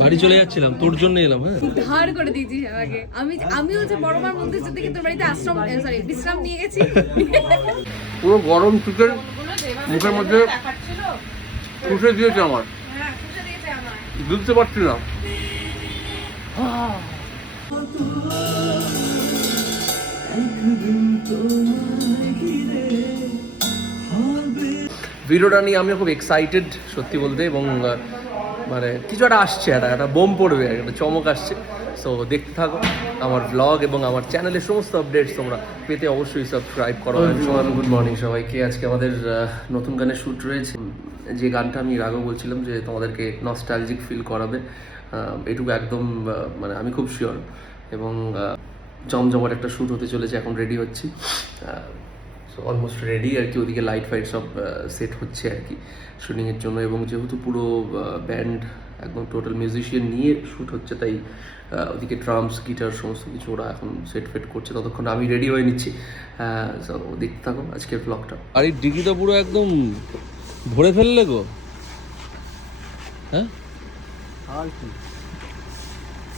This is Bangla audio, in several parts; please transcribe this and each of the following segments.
বাড়ি চলে যাচ্ছিলাম, তোর জন্য এলাম। হ্যাঁ, ধার করে দিয়েছিস আমাকে। আমি হচ্ছে বড়মার মন্দির থেকে তোর বাড়িতে বিশ্রাম নিয়ে গেছি। পুরো গরম চিকেন মুখের মধ্যে খুশে দিয়েছে আমার, বুঝতে পারছি না। ভিডিওটা নিয়ে আমি খুব এক্সাইটেড সত্যি বলতে, এবং মানে কিছু একটা আসছে, একটা বোম পড়বে, একটা চমক আসছে। সো দেখতে থাকো আমার ব্লগ এবং আমার চ্যানেলের সমস্ত আপডেটস তোমরা পেতে অবশ্যই সাবস্ক্রাইব করো। গুড মর্নিং সবাইকে। আজকে আমাদের নতুন গানের শ্যুট রয়েছে। যে গানটা আমি এর আগেও বলছিলাম যে তোমাদেরকে নস্টালজিক ফিল করাবে, এটুকু একদম মানে আমি খুব শিওর। এবং জমজমাট একটা শ্যুট হতে চলেছে, এখন রেডি হচ্ছি। সো অলমোস্ট রেডি আর কি। ওদিকে লাইট ফাইট সব সেট হচ্ছে আর কি শুটিংয়ের জন্য। এবং যেহেতু পুরো ব্যান্ড একদম টোটাল মিউজিশিয়ান নিয়ে শ্যুট হচ্ছে, তাই ওদিকে ড্রামস গিটার সমস্ত কিছু ওরা এখন সেট ফেট করছে, ততক্ষণ আমি রেডি হয়ে নিচ্ছি। সো দেখতে থাকো আজকের ব্লগটা। আর এই ডিগিটা পুরো একদম ভরে ফেললে গো। হ্যাঁ, আর কি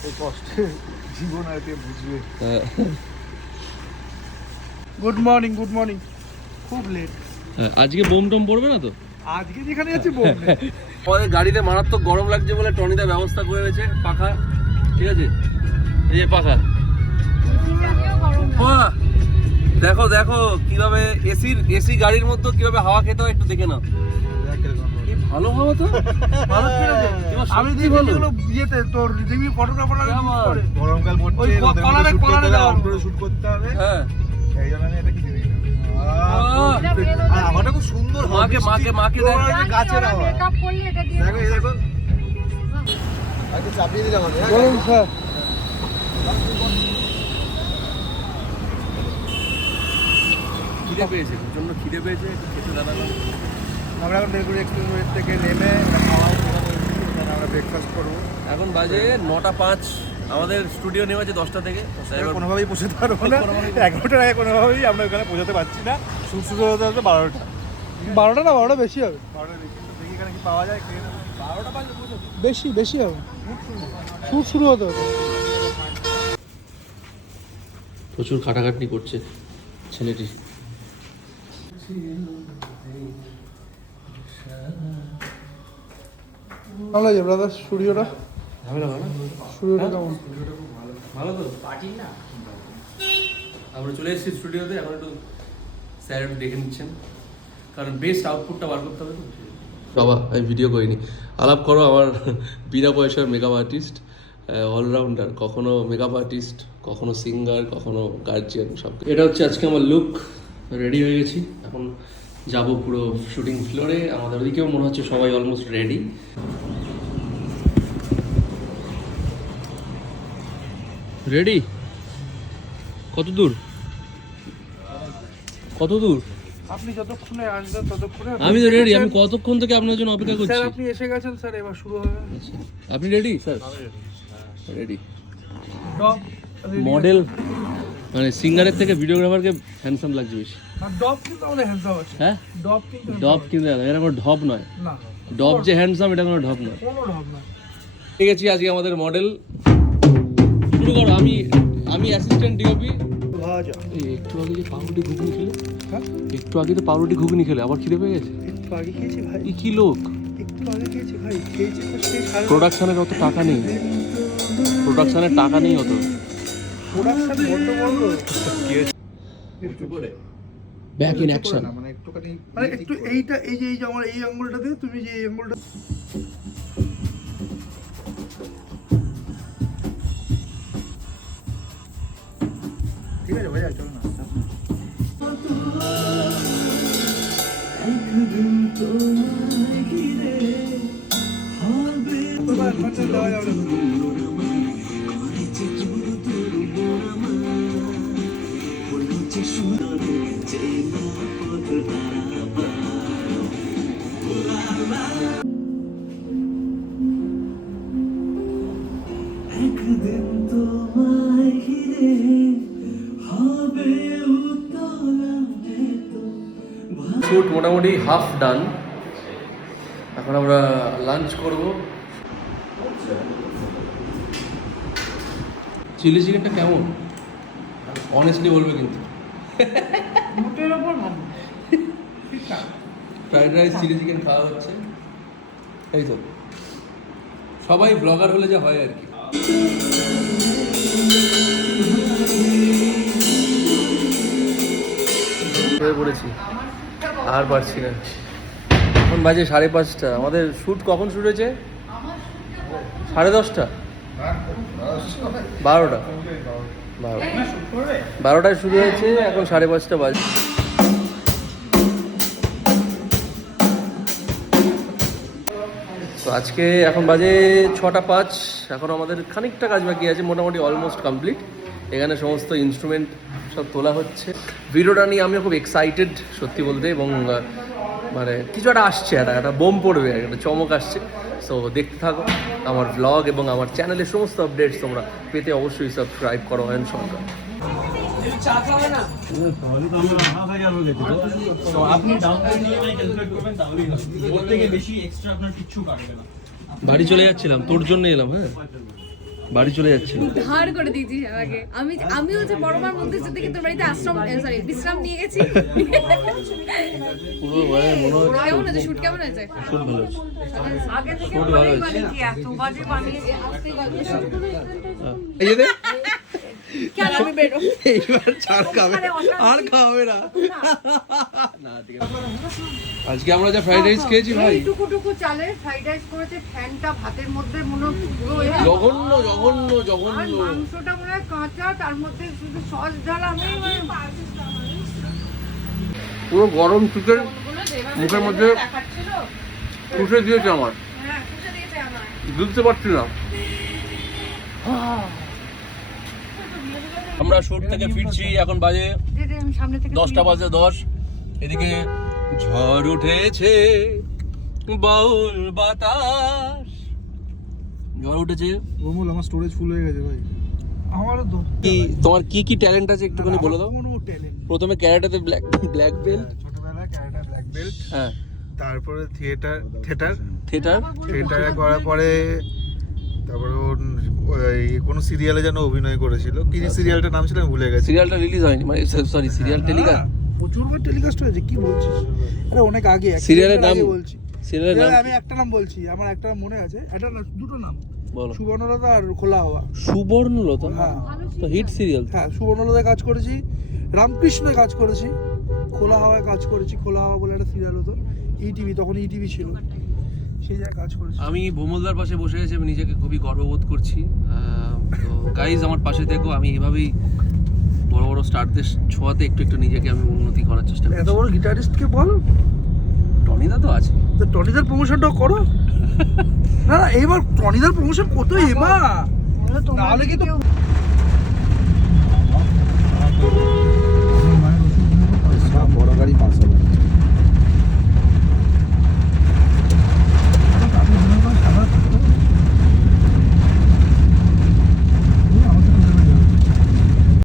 এই কষ্টে জীবন আর কে বুঝবে। Good morning, good morning. খুব লেট। আজকে বোম টম পড়বে না তো? আজকে যেখানে আছে বোম নেই। আমাদের গাড়িতে মারাত্মক গরম লাগছে বলে টনিদা ব্যবস্থা করে রয়েছে পাখা, ঠিক আছে? এই যে পাখা। দেখো দেখো কিভাবে এসি গাড়ির মধ্যে কিভাবে হাওয়া খেতে হয়, একটু দেখে নাও। ভালো হাওয়া তো, ভালো খেতে। আমি দেখি যেগুলো ইয়েতে তোর রিভিউ ফটোগ্রাফাররা গরমকাল পড়ছে, ওই কলারে শুট করতে হবে। হ্যাঁ, এই জন্য আমি এটা কি দিই। আর আমারটা খুব সুন্দর হবে। মাকে দেখো গাছের হাওয়া। মেকআপ করলে এটা দিয়ে দেখো, এই দেখো। আজকে চাপিয়ে দিলাম আমি। বলুন স্যার। খিদে পেয়েছে, প্রচন্ড খিদে পেয়েছে, একটু খেতে দাঁড়ালাম। আমরা এখন বেলগুড়ি এক্সপ্রেস থেকে নেমে খাওয়া আমরা ব্রেকফাস্ট করবো। এখন বাজে 9:05। আমাদের স্টুডিও নেমেছে 10টা থেকে। কোনোভাবেই পৌঁছাতে পারবো না, 11টার আগে কোনোভাবেই আমরা ওখানে পৌঁছাতে পারছি না। শুরু হতে হতে 12টা না, 12টা বেশি হবে। 12টা বেশি। দেখি এখানে কি পাওয়া যায়। 12টা বাজে বেশি হবে। শুরু হতে হতে প্রচুর খাটাখাটনি করছে ছেলেটি। ভালো লাগে ব্রাদার স্টুডিওটা। স্টুডিওটা কেমন? ভালো তো, পার্টি না। আমরা চলে এসেছি স্টুডিওতে, এখন একটু স্যার একটু দেখে নিচ্ছেন, কারণ বেস্ট আউটপুটটা বার করতে হবে তো। বাবা আমি ভিডিও করিনি, আলাপ করো আমার বিনা পয়সার মেকআপ আর্টিস্ট, অলরাউন্ডার, কখনো মেকআপ আর্টিস্ট, কখনো সিঙ্গার, কখনো গার্জিয়ান, সব। এটা হচ্ছে আজকে আমার লুক। রেডি হয়ে গেছি, এখন যাব পুরো শুটিং ফ্লোরে। আমাদের ওদিকেও মনে হচ্ছে সবাই অলমোস্ট রেডি। রেডি? কত দূর? আপনি যতক্ষণে আসবেন ততক্ষণে আমি তো রেডি। আমি কতক্ষণ থেকে আপনার জন্য অপেক্ষা করছি। স্যার আপনি এসে গেছেন স্যার, এবার শুরু হবে। আপনি রেডি স্যার? রেডি। ডব মডেল মানে সিঙ্গারের থেকে ভিডিওগ্রাফারকে হ্যান্ডসাম লাগছে বেশি। আর ডব কিন্তু আমাদের হ্যান্ডসাম আছে। হ্যাঁ, ডব কিন্তু এটা কোনো ঢপ নয়। না, ডব যে হ্যান্ডসাম, এটা কোনো ঢপ নয়। কোনো ডব না। ঠিক আছে, আজকে আমাদের মডেল শুরু করো। আমি অ্যাসিস্ট্যান্ট ডিওপি। ভাজা একটু আগে যে পাউরুটি ঘুগনি খেলে, হ্যাঁ একটু আগে তো পাউরুটি ঘুগনি খেলে আবার খিদে পেয়ে গেছে। একটু আগে খেয়েছি ভাই। কি লোক, একটু আগে খেয়েছি ভাই। খেয়েছি তো সেই সারা প্রোডাকশনের অত টাকা নেই, প্রোডাকশনের টাকা নেই অত। প্রোডাকশন বন্ধ করবো কি হয়েছে? একটু করে ব্যাক ইন অ্যাকশন, মানে একটুখানি মানে একটু এইটা এই যে আমার এই আঙ্গুলটা দিয়ে তুমি যে এই আঙ্গুলটা ঠিক আছে ভাই, চলো না। দেওয়া যাবে না। শুট মোটামুটি হাফ ডান। এখন আমরা লাঞ্চ করব। চিলি চিকেনটা কেমন অনেস্টলি বলবে কিন্তু মোটের ওপর ভালো ফ্রাইড রাইস চিলি চিকেন খাওয়া হচ্ছে এই তো সবাই ব্লগার হলে যা হয় আর কি হয়ে পড়েছি আর পারছি না এখন বাজে 5:30 আমাদের শ্যুট কখন শুরু হয়েছে 10:30 12টা 12টায় শুরু হয়েছে এখন 5:30 বাজে তো আজকে এখন বাজে 6:05 এখন আমাদের খানিকটা কাজ বাকি আছে মোটামুটি অলমোস্ট কমপ্লিট এখানে সমস্ত ইনস্ট্রুমেন্ট সব তোলা হচ্ছে ভিডিওটা নিয়ে আমিও খুব এক্সাইটেড সত্যি বলতে এবং মানে কিছু একটা আসছে একটা বোম পড়বে একটা চমক আসছে সো দেখতে থাকো আমার ব্লগ এবং আমার চ্যানেলের সমস্ত আপডেটস তোমরা পেতে অবশ্যই সাবস্ক্রাইব করো অয়ন সরকার আপনি ডাউন ক্যালকুলেট করবেন তাহলেই ওর থেকে বেশি এক্সট্রা আপনার কিচ্ছু কাটবে না বাড়ি চলে যাচ্ছিলাম তোর জন্য এলাম হ্যাঁ বাড়ি চলে যাচ্ছিলাম ধার করে দিয়েছিস আমাকে আমি হচ্ছে বড়মার মন্দির থেকে তোর বাড়িতে বিশ্রাম নিয়ে গেছি পুরো মনে হচ্ছে কেমন হয়েছে শুট কেমন হয়েছে শুট ভালো হচ্ছে আগে থেকে শুট ভালো হচ্ছে এত বাজে বানিয়েছে এই যে দেখ, কেন আমি বেরো এইবার ছাড় খাবে আর খাবে না না ঠিক আছে আজকে আমরা যা ফ্রাইড রাইস খেয়েছি ভাই টুকু চালে ফ্রাইড রাইস করেছে ফ্যানটা ভাতের মধ্যে মনে হয় পুরো জঘন্য জঘন্য আর জঘন্য মাংসটা মনে হয় কাঁচা তার মধ্যে শুধু সস ঢালা আমি পুরো গরম চিকেন মুখের মধ্যে চুষে দিয়েছে আমার বুঝতে পারছি না আমরা শুট থেকে ফিরছি এখন বাজে সামনে থেকে 10:10 এদিকে ঝড় উঠেছে বাউল বাতাস ঝড় উঠেছে রমুল আমার স্টোরেজ ফুল হয়ে গেছে ভাই আমারও তো কি তোমার কি কি ট্যালেন্ট আছে একটুখানি বলে দাও কোনো ট্যালেন্ট প্রথমে ক্যারাটেতে ব্ল্যাক বেল্ট ছোটবেলায় ক্যারাটা ব্ল্যাক বেল্ট হ্যাঁ তারপরে থিয়েটারে থিয়েটার করার পরে তারপরে ওই কোনো সিরিয়ালে যেন অভিনয় করেছিল কি সিরিয়ালটার নাম ছিল আমি ভুলে গেছি সিরিয়ালটা রিলিজ হয়নি মানে সরি সিরিয়াল টেলিকাস্ট প্রচুর বার টেলিকাস্ট হয়েছে কি বলছিস আরে অনেক আগে সিরিয়ালের নাম বলছি সিরিয়ালের নাম আমি একটা নাম বলছি আমার একটা মনে আছে একটা না দুটো নাম বলো সুবর্ণলতা আর খোলা হওয়া সুবর্ণলতা হ্যাঁ তো হিট সিরিয়াল হ্যাঁ সুবর্ণলতায় কাজ করেছি রামকৃষ্ণে কাজ করেছি খোলা হাওয়ায় কাজ করেছি খোলা হাওয়া বলে একটা সিরিয়াল হতো ইটিভি তখন ইটিভি ছিল সেই জায়গায় কাজ করেছি আমি ভোমলদার পাশে বসে আছি আমি নিজেকে খুবই গর্ববোধ করছি তো গাইজ আমার পাশে থেকো আমি এভাবেই বড় বড় স্টারদের ছোঁয়াতে একটু একটু নিজেকে আমি উন্নতি করার চেষ্টা এত করছি বড় গিটারিস্টকে বল টনিদা তো আছে তো টনিদার প্রমোশনটাও করো না না এবার টনিদার প্রমোশন কত এবার নাহলে কিন্তু